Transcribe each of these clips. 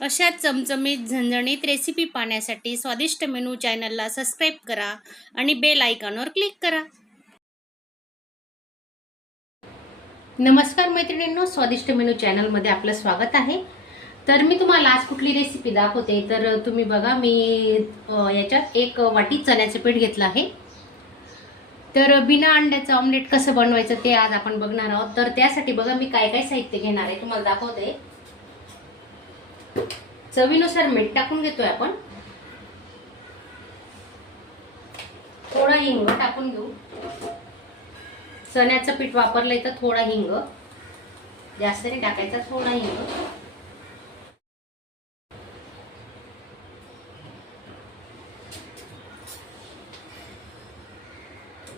अशा चमचमीत झणझणीत रेसिपी पाहण्यासाठी स्वादिष्ट मेनू चॅनलला सबस्क्राईब करा आणि बेल आयकॉनवर क्लिक करा. नमस्कार मैत्रिणींनो, स्वादिष्ट मेनू चॅनलमध्ये आपलं स्वागत आहे. तर मी तुम्हाला आज कुठली रेसिपी दाखवते तर तुम्ही बघा, मी याच्यात 1 वाटी चण्याचं पीठ घेतलं आहे. तर बिना अंड्याचं ऑमलेट कसं बनवायचं ते आज आपण बघणार आहोत. तर त्यासाठी बघा मी काय काय साहित्य घेणार आहे तुम्हाला दाखवते. चवीनुसार मीठ टाकून घेतोय आपण. थोडा हिंग टाकून घेऊ. चण्याचं पीठ वापरलंय तर थोडा हिंग, जास्त नाही टाकायचा, थोडा हिंग.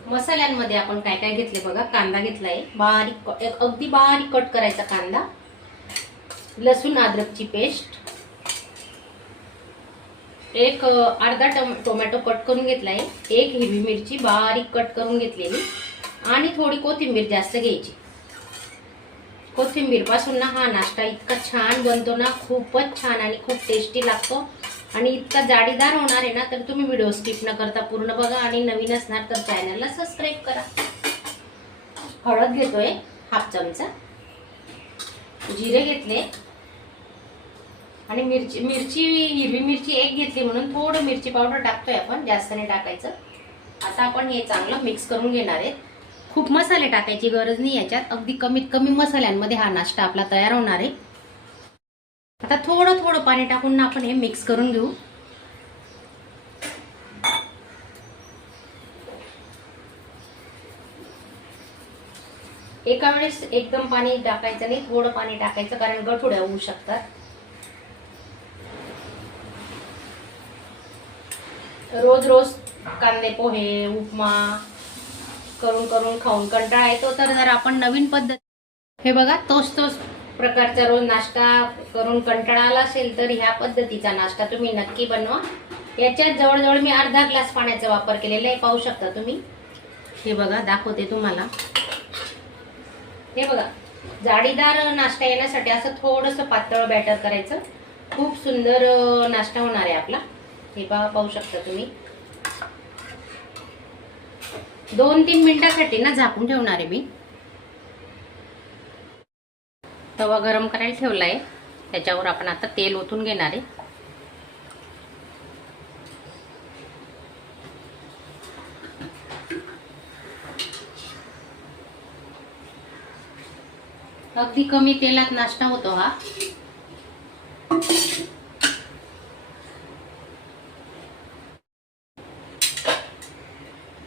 मसाल्यांमध्ये आपण काय काय घेतले बघा. कांदा घेतलाय बारीक, अगदी बारीक कट करायचा कांदा. लसूण अद्रकची पेस्ट, एक अर्धा टोमॅटो कट करून घेतलाय, एक हिरवी मिरची बारीक कट करून घेतलेली आणि थोडी कोथिंबीर जास्त घ्यायची. कोथिंबीर पासून ना हा नाश्ता इतका छान बनतो ना, खूपच छान आणि खूप टेस्टी लागतो आणि इतका जाडीदार होणार आहे ना. तर तुम्ही व्हिडिओ स्किप न करता पूर्ण बघा आणि नवीन असणार तर चॅनलला सबस्क्राईब करा. हळद घेतोय हाफ चमचा, जिरे घेतले आणि मिरची हिरवी मिरची 1 घेतली म्हणून थोडं मिरची पावडर टाकतोय आपण, जास्त नाही टाकायचं. आता आपण हे चांगलं मिक्स करून घेणार आहे. खूप मसाले टाकायची गरज नाही याच्यात, अगदी कमीत कमी मसाल्यांमध्ये हा नाश्ता आपला तयार होणार आहे. आता थोडं थोडं पाणी टाकून ना आपण हे मिक्स करून घेऊ. एका वेळेस एकदम पाणी टाकायचं नाही, थोडं पाणी टाकायचं, कारण गठुड्या होऊ शकतात. रोज रोज कांदे पोहे उपमा करून करून खाऊन कंटाळा येतो. तर जर आपण नवीन पद्धत, हे बघा, तोच प्रकारचा रोज नाश्ता करून कंटाळा आला असेल तर ह्या पद्धतीचा नाश्ता तुम्ही नक्की बनवा. याच्यात जवळजवळ मी अर्धा ग्लास पाण्याचा वापर केलेला आहे, पाहू शकता तुम्ही. हे बघा, दाखवते तुम्हाला. हे बघा, जाडीदार नाश्ता येण्यासाठी असं थोडंसं पातळ बॅटर करायचं. खूप सुंदर नाश्ता होणार आहे आपला. हे पाहू शकता तुम्ही. 2-3 मिनिटांसाठी ना झाकून ठेवणार आहे मी. तवा गरम करायला ठेवलाय, त्याच्यावर आपण आता तेल ओतून घेणार आहे. अगदी कमी तेलात नाश्ता होतो हा.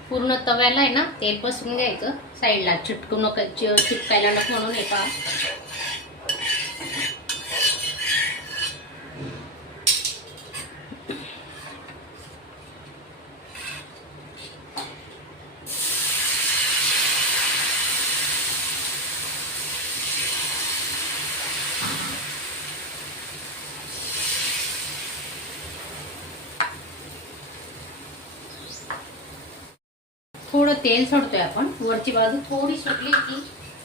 पूर्ण तव्याला आहे ना तेल पसरून घ्यायचं, साईडला चिटकायला नको म्हणून. हे पहा, थोडं तेल सोडतोय आपण. वरची बाजू थोडी सुटली की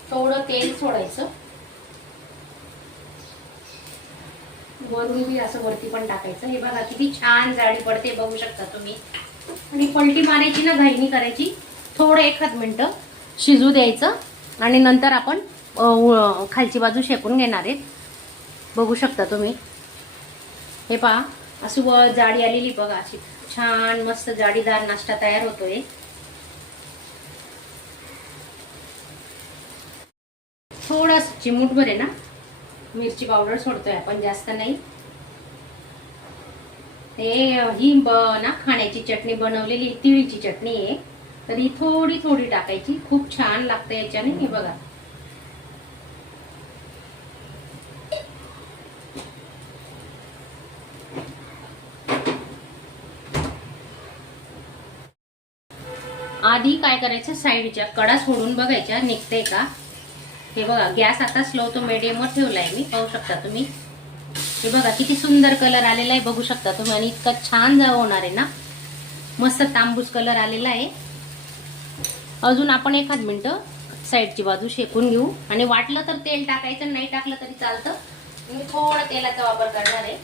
थोडं तेल सोडायचं. वरून बी असं वरती पण टाकायचं. हे बघा किती छान जाडी पडते, बघू शकता तुम्ही. आणि पलटी मारायची ना, घाई नाही करायची. थोडं 1 मिनिट शिजू द्यायचं आणि नंतर आपण खालची बाजू शेकून घेणार आहेत. बघू शकता तुम्ही. हे पहा, अशी जाडी आलेली बघा, अशी छान मस्त जाडीदार नाश्ता तयार होतोय. थोडं चिमूटभर आहे ना मिरची पावडर सोडतोय आपण, जास्त नाही. ही ना खाण्याची चटणी बनवलेली, तिळीची चटणी आहे, तर ही थोडी थोडी टाकायची. खूप छान लागते याच्याने. हे बघा, आधी काय करायचं, साईडच्या कडा सोडून बघायच्या निघते का. हे बघा, गॅस आता स्लो टू मीडियमवर ठेवलाय मी, पाहू शकता तुम्ही. हे बघा किती सुंदर कलर आलेला आहे, बघू शकता तुम्ही. आणि इतका छान जाव होणार आहे ना, मस्त तांबूस कलर आलेला आहे. अजून आपण 1 मिनिट साईडची बाजू शेकून घेऊ. आणि वाटलं तर तेल टाकायचं, नाही टाकलं तरी चालतं. मी थोडं तेलाचा वापर करणार आहे,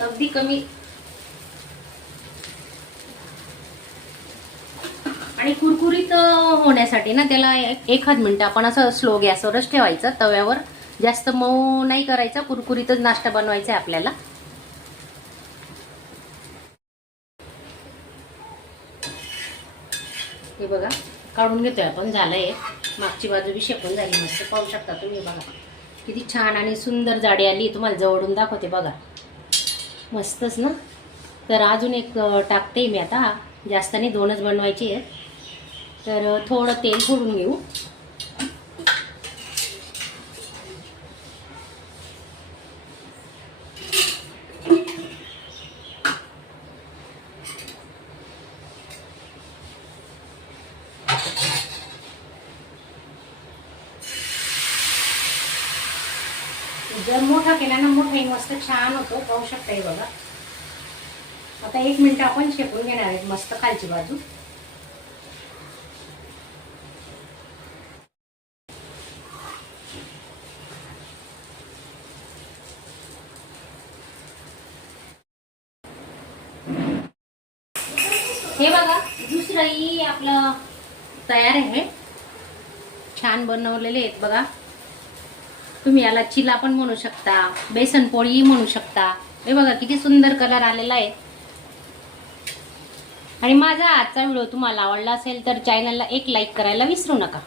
अगदी कमी. आणि कुरकुरीत होण्यासाठी ना त्याला एखाद मिनिट आपण असं स्लो गॅसवरच ठेवायचं तव्यावर. जास्त मऊ नाही करायचा, कुरकुरीतच नाश्ता बनवायचा आहे आपल्याला. हे बघा काढून घेतोय आपण. झालंय, मागची बाजू बी शेकून झाली मस्त. पाहू शकता तुम्ही बघा किती छान आणि सुंदर जाडी आली. तुम्हाला जवळून दाखवते बघा, मस्तच ना. तर अजून एक टाकते मी आता, जास्त नाही, 2च बनवायची आहेत. तर थोडं तेल सोडून घेऊ. जर मोठा केला ना, मोठाही मस्त छान होतो. पाहू शकता हे बघा. आता 1 मिनिट आपण शेकून घेणार आहेत मस्त खालची बाजू. हे बघा दुसरंही आपलं तयार आहे. छान बनवलेले आहेत बघा. तुम्ही याला चिला पण म्हणू शकता, बेसन पोळी म्हणू शकता. हे बघा किती सुंदर कलर आलेला आहे. आणि माझा आजचा व्हिडिओ तुम्हाला आवडला असेल तर चॅनलला एक लाईक करायला विसरू नका.